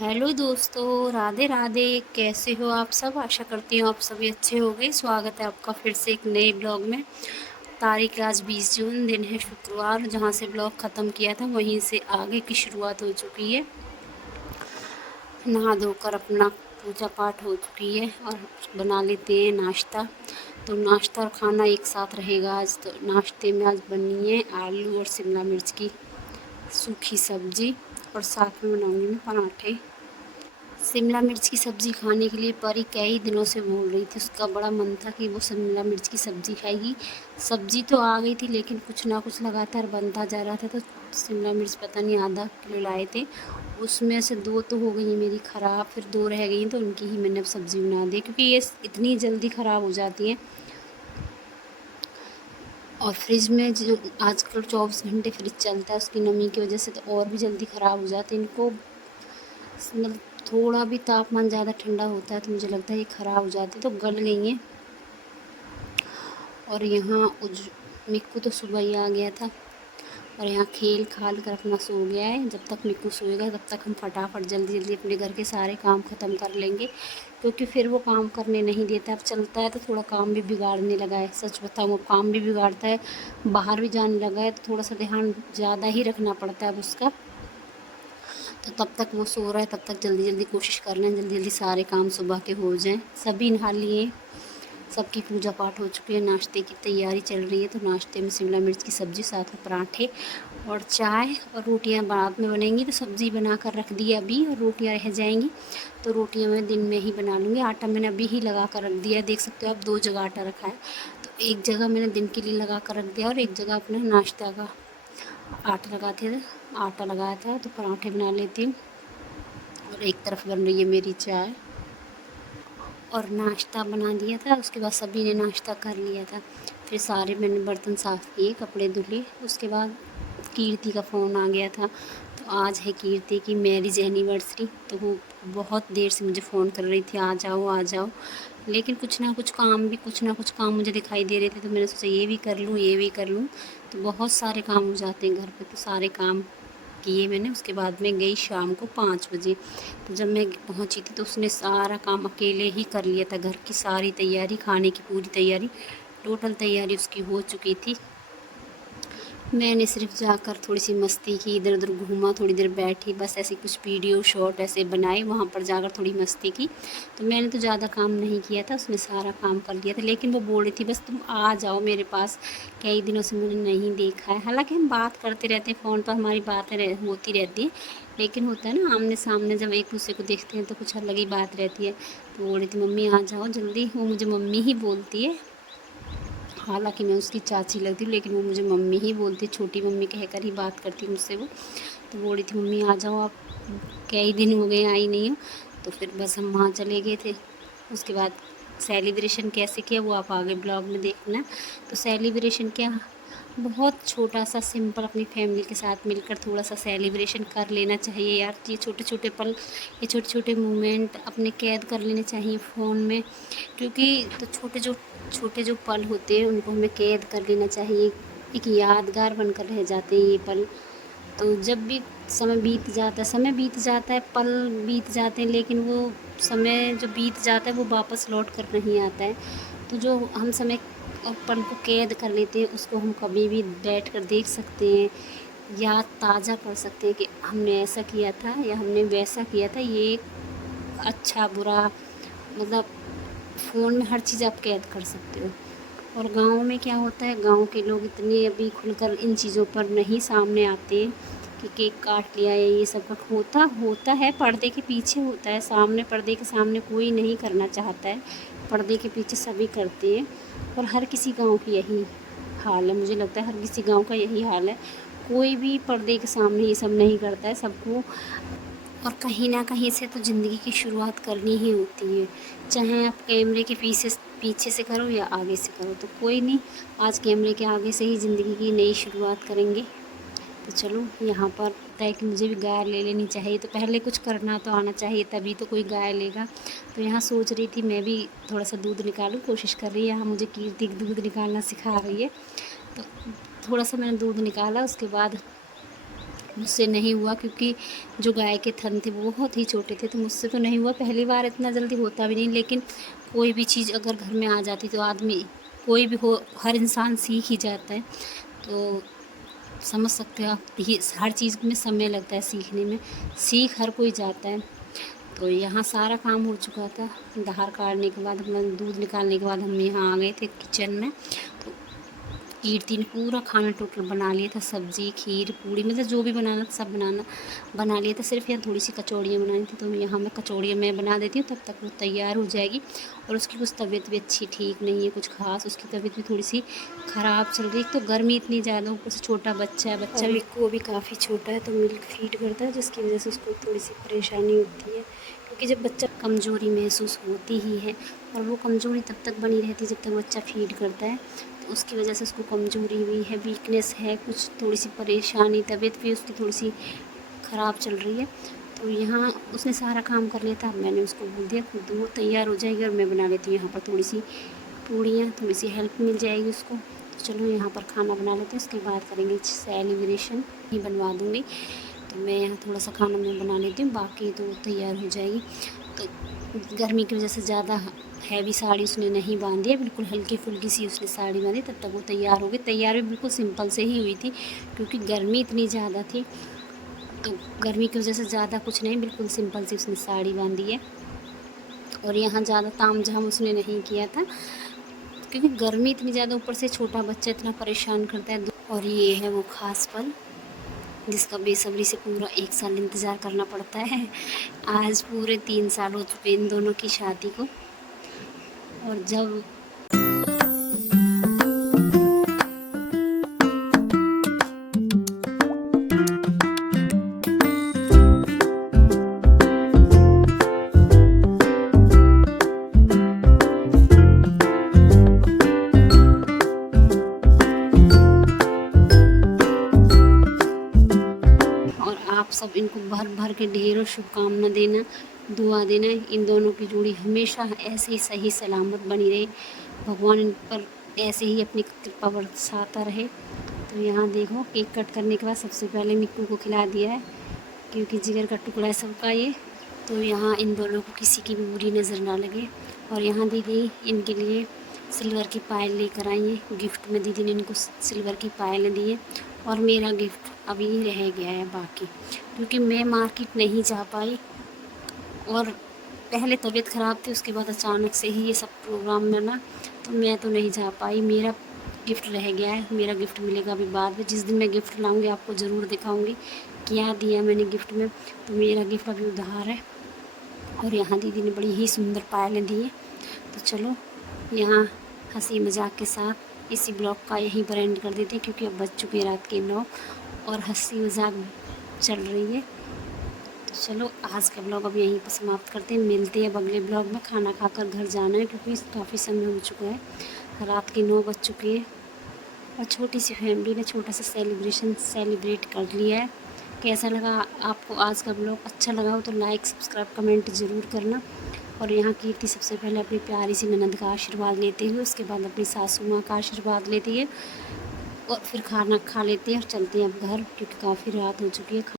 Hello दोस्तों, राधे राधे। कैसे हो आप सब? आशा करती हूँ आप सभी अच्छे होंगे। स्वागत है आपका फिर से एक नए ब्लॉग में। तारीख आज 20 जून, दिन है शुक्रवार। जहाँ से ब्लॉग ख़त्म किया था वहीं से आगे की शुरुआत हो चुकी है। नहा धोकर अपना पूजा पाठ हो चुकी है और बना लेते हैं नाश्ता। तो नाश्ता और खाना एक साथ रहेगा आज। तो नाश्ते में आज बनी है आलू और शिमला मिर्च की सूखी सब्जी और साथ में बनाऊंगी मैं पराठे। शिमला मिर्च की सब्ज़ी खाने के लिए परी कई दिनों से बोल रही थी। उसका बड़ा मन था कि वो शिमला मिर्च की सब्ज़ी खाएगी। सब्ज़ी तो आ गई थी लेकिन कुछ ना कुछ लगातार बनता जा रहा था। तो शिमला मिर्च पता नहीं आधा किलो लाए थे, उसमें से 2 तो हो गई मेरी ख़राब, फिर 2 रह गई तो उनकी ही मैंने अब सब्ज़ी बना दी, क्योंकि ये इतनी जल्दी ख़राब हो जाती हैं। और फ्रिज में जो आजकल 24 घंटे फ्रिज चलता है, उसकी नमी की वजह से तो और भी जल्दी ख़राब हो जाते हैं। इनको मतलब थोड़ा भी तापमान ज़्यादा ठंडा होता है तो मुझे लगता है ये ख़राब हो जाती है। तो गल गई हैं। और यहाँ मिक्कू तो सुबह ही आ गया था और यहाँ खेल खाल कर अपना सो गया है। जब तक मिक्कू सोएगा तब तक हम फटाफट जल्दी जल्दी अपने घर के सारे काम ख़त्म कर लेंगे, क्योंकि फिर वो काम करने नहीं देता। अब चलता है तो थोड़ा काम भी बिगाड़ने लगा है। सच बताऊँ, वो काम भी बिगाड़ता है। बाहर भी जाने लगा है तो थोड़ा सा ध्यान ज़्यादा ही रखना पड़ता है अब उसका। तो तब तक वो सो रहा है, तब तक जल्दी जल्दी कोशिश कर रहे हैं जल्दी जल्दी सारे काम सुबह के हो जाएं। सभी नहा लिए, सबकी पूजा पाठ हो चुकी है, नाश्ते की तैयारी चल रही है। तो नाश्ते में शिमला मिर्च की सब्ज़ी, साथ में पराठे और चाय, और रोटियां बाद में बनेंगी। तो सब्ज़ी बना कर रख दी है अभी, और रोटियां रह जाएंगी तो रोटियां मैं दिन में ही बना लूँगी। आटा मैंने अभी ही लगा कर रख दिया है, देख सकते हो आप 2 जगह आटा रखा है। तो एक जगह मैंने दिन के लिए लगा कर रख दिया और एक जगह अपने नाश्ता का आटा लगाया था। तो पराठे बना लेती हूँ और एक तरफ बन रही है मेरी चाय। और नाश्ता बना दिया था, उसके बाद सभी ने नाश्ता कर लिया था। फिर सारे मैंने बर्तन साफ़ किए, कपड़े धुले। उसके बाद कीर्ति का फ़ोन आ गया था। तो आज है कीर्ति की मैरिज एनिवर्सरी। तो वो बहुत देर से मुझे फ़ोन कर रही थी, आ जाओ आ जाओ। लेकिन कुछ ना कुछ काम मुझे दिखाई दे रहे थे। तो मैंने सोचा ये भी कर लूँ, ये भी कर लूँ। तो बहुत सारे काम हो जाते हैं घर पे, तो सारे काम किए मैंने। उसके बाद में गई शाम को 5 बजे। तो जब मैं पहुंची थी तो उसने सारा काम अकेले ही कर लिया था। घर की सारी तैयारी, खाने की पूरी तैयारी, टोटल तैयारी उसकी हो चुकी थी। मैंने सिर्फ जाकर थोड़ी सी मस्ती की, इधर उधर घूमा, थोड़ी देर बैठी, बस ऐसे कुछ वीडियो शॉट ऐसे बनाए, वहाँ पर जाकर थोड़ी मस्ती की। तो मैंने तो ज़्यादा काम नहीं किया था, उसने सारा काम कर लिया था। लेकिन वो बोल रही थी बस तुम आ जाओ मेरे पास, कई दिनों से मुझे नहीं देखा है। हालांकि हम बात करते रहते हैं फ़ोन पर, हमारी बातें होती रहती हैं, लेकिन होता है ना आमने सामने जब एक दूसरे को देखते हैं तो कुछ अलग ही बात रहती है। तो बोल रही थी मम्मी आ जाओ जल्दी। वो मुझे मम्मी ही बोलती है, हालांकि मैं उसकी चाची लगती हूँ, लेकिन वो मुझे मम्मी ही बोलती है, छोटी मम्मी कहकर ही बात करती है मुझसे वो। तो बोल रही थी मम्मी आ जाओ आप, कई दिन हो गए आई नहीं हो। तो फिर बस हम वहाँ चले गए थे। उसके बाद सेलिब्रेशन कैसे किया वो आप आगे ब्लॉग में देखना। तो सेलिब्रेशन क्या, बहुत छोटा सा सिंपल, अपनी फैमिली के साथ मिलकर थोड़ा सा सेलिब्रेशन कर लेना चाहिए यार। ये छोटे छोटे पल, ये छोटे छोटे मोमेंट अपने कैद कर लेने चाहिए फ़ोन में, क्योंकि तो छोटे जो पल होते हैं उनको हमें कैद कर लेना चाहिए। एक यादगार बनकर रह जाते हैं ये पल। तो जब भी समय बीत जाता है, पल बीत जाते हैं, लेकिन वो समय जो बीत जाता है वो वापस लौट कर नहीं आता है। तो जो हम समय और पल को कैद कर लेते हैं उसको हम कभी भी बैठ कर देख सकते हैं, याद ताज़ा कर सकते हैं कि हमने ऐसा किया था या हमने वैसा किया था। ये अच्छा बुरा मतलब फ़ोन में हर चीज़ आप कैद कर सकते हो। और गाँव में क्या होता है, गाँव के लोग इतने अभी खुलकर इन चीज़ों पर नहीं सामने आते कि केक काट लिया या ये सब का होता होता है, पर्दे के पीछे होता है। सामने, पर्दे के सामने कोई नहीं करना चाहता है, पर्दे के पीछे सभी करते हैं। और हर किसी गाँव की यही हाल है, मुझे लगता है हर किसी गाँव का यही हाल है। कोई भी पर्दे के सामने ये सब नहीं करता है, सबको। और कहीं ना कहीं से तो ज़िंदगी की शुरुआत करनी ही होती है, चाहे आप कैमरे के पीछे से करो या आगे से करो। तो कोई नहीं, आज कैमरे के आगे से ही ज़िंदगी की नई शुरुआत करेंगे। तो चलो, यहाँ पर पता है कि मुझे भी गाय ले लेनी चाहिए, तो पहले कुछ करना तो आना चाहिए, तभी तो कोई गाय लेगा। तो यहाँ सोच रही थी मैं भी थोड़ा सा दूध निकालूं, कोशिश कर रही है यहाँ मुझे कीर्ति दूध निकालना सिखा रही है। तो थोड़ा सा मैंने दूध निकाला, उसके बाद मुझसे नहीं हुआ क्योंकि जो गाय के थन थे वो बहुत ही छोटे थे, तो मुझसे तो नहीं हुआ। पहली बार इतना जल्दी होता भी नहीं, लेकिन कोई भी चीज़ अगर घर में आ जाती तो आदमी कोई भी हो, हर इंसान सीख ही जाता है। तो समझ सकते हो आप, ये हर चीज़ में समय लगता है सीखने में, सीख हर कोई जाता है। तो यहाँ सारा काम हो चुका था। धार काटने के बाद, अपना दूध निकालने के बाद हम यहाँ आ गए थे किचन में। तो कीर्ति ने पूरा खाना टोटल बना लिया था, सब्ज़ी, खीर, पूड़ी, मतलब जो भी बनाना था सब बना लिया था। सिर्फ यहाँ थोड़ी सी कचौड़ियाँ बनानी थी, तो यहाँ मैं कचौड़ियाँ मैं बना देती हूँ, तब तक वो तैयार हो जाएगी। और उसकी कुछ तबीयत भी अच्छी ठीक नहीं है, कुछ खास, उसकी तबीयत भी थोड़ी सी ख़राब चल रही है। तो गर्मी इतनी ज़्यादा, ऊपर से छोटा बच्चा है, बच्चा भी को भी काफ़ी छोटा है, तो मिल्क फीड करता है, जिसकी वजह से उसको थोड़ी सी परेशानी होती है। क्योंकि जब बच्चा, कमज़ोरी महसूस होती ही है, और वो कमज़ोरी तब तक बनी रहती है जब तक बच्चा फीड करता है। तो उसकी वजह से उसको कमज़ोरी भी है, वीकनेस है, कुछ थोड़ी सी परेशानी, तबीयत भी उसकी थोड़ी सी ख़राब चल रही है। तो यहाँ उसने सारा काम कर लिया था, मैंने उसको बोल दिया खुद वो तैयार हो जाएगी और मैं बना लेती हूँ यहाँ पर थोड़ी सी पूड़ियाँ, थोड़ी सी हेल्प मिल जाएगी उसको। तो चलो यहाँ पर खाना बना लेते हैं, उसके बाद करेंगे सेलिब्रेशन, ही बनवा दूँगी। तो मैं यहाँ थोड़ा सा खाना मैं बना लेती हूँ, बाकी तो तैयार हो जाएगी। तो गर्मी की वजह से ज़्यादा हैवी साड़ी उसने नहीं बांधी है, बिल्कुल हल्की फुल्की सी उसने साड़ी बांधी, तब तक वो तैयार हो गई। तैयार भी बिल्कुल सिंपल से ही हुई थी, क्योंकि गर्मी इतनी ज़्यादा थी। तो गर्मी की वजह से ज़्यादा कुछ नहीं, बिल्कुल सिंपल सी उसने साड़ी बांधी है। और यहाँ ज़्यादा ताम झाम उसने नहीं किया था, क्योंकि गर्मी इतनी ज़्यादा, ऊपर से छोटा बच्चा इतना परेशान करता है। और ये है वो ख़ास पल जिसका बेसब्री से पूरा 1 साल इंतज़ार करना पड़ता है। आज पूरे 3 साल हो चुके इन दोनों की शादी को। और जब आप सब इनको भर भर के ढेरों शुभकामना देना, दुआ देना, इन दोनों की जोड़ी हमेशा ऐसे ही सही सलामत बनी रहे, भगवान इन पर ऐसे ही अपनी कृपा बरसाता रहे। तो यहाँ देखो, केक कट करने के बाद सबसे पहले मिक्कू को खिला दिया है, क्योंकि जिगर का टुकड़ा है सबका ये। तो यहाँ इन दोनों को किसी की भी बुरी नज़र ना लगे। और यहाँ दीदी इनके लिए सिल्वर की पायल लेकर आई है गिफ्ट में, दीदी ने इनको सिल्वर की पायल दी है। और मेरा गिफ्ट अभी रह गया है बाकी, क्योंकि मैं मार्केट नहीं जा पाई, और पहले तबीयत ख़राब थी, उसके बाद अचानक से ही ये सब प्रोग्राम बना, तो मैं तो नहीं जा पाई। मेरा गिफ्ट रह गया है, मेरा गिफ्ट मिलेगा अभी बाद में। जिस दिन मैं गिफ्ट लाऊंगी आपको ज़रूर दिखाऊंगी क्या दिया मैंने गिफ्ट में। तो मेरा गिफ्ट अभी उधार है। और यहाँ दीदी ने बड़ी ही सुंदर पायलें दी है। तो चलो यहाँ हंसी मजाक के साथ इसी ब्लॉग का यहीं पर एंड कर देते हैं, क्योंकि अब बज चुके हैं रात के ब्लॉग और हंसी मजाक चल रही है। तो चलो आज का ब्लॉग अब यहीं पर समाप्त करते हैं, मिलते हैं अब अगले ब्लॉग में। खाना खाकर घर जाना है, क्योंकि काफ़ी समय हो चुका है, रात के 9 बज चुके हैं। और छोटी सी फैमिली ने छोटा सा सेलिब्रेट कर लिया है। कैसा लगा आपको आज का ब्लॉग? अच्छा लगा हो तो लाइक, सब्सक्राइब, कमेंट ज़रूर करना। और यहाँ कीर्ति सबसे पहले अपनी प्यारी सी ननद का आशीर्वाद लेते हुए, उसके बाद अपनी सासू माँ का आशीर्वाद लेती है, और फिर खाना खा लेते हैं और चलते हैं अब घर, क्योंकि काफ़ी रात हो चुकी है।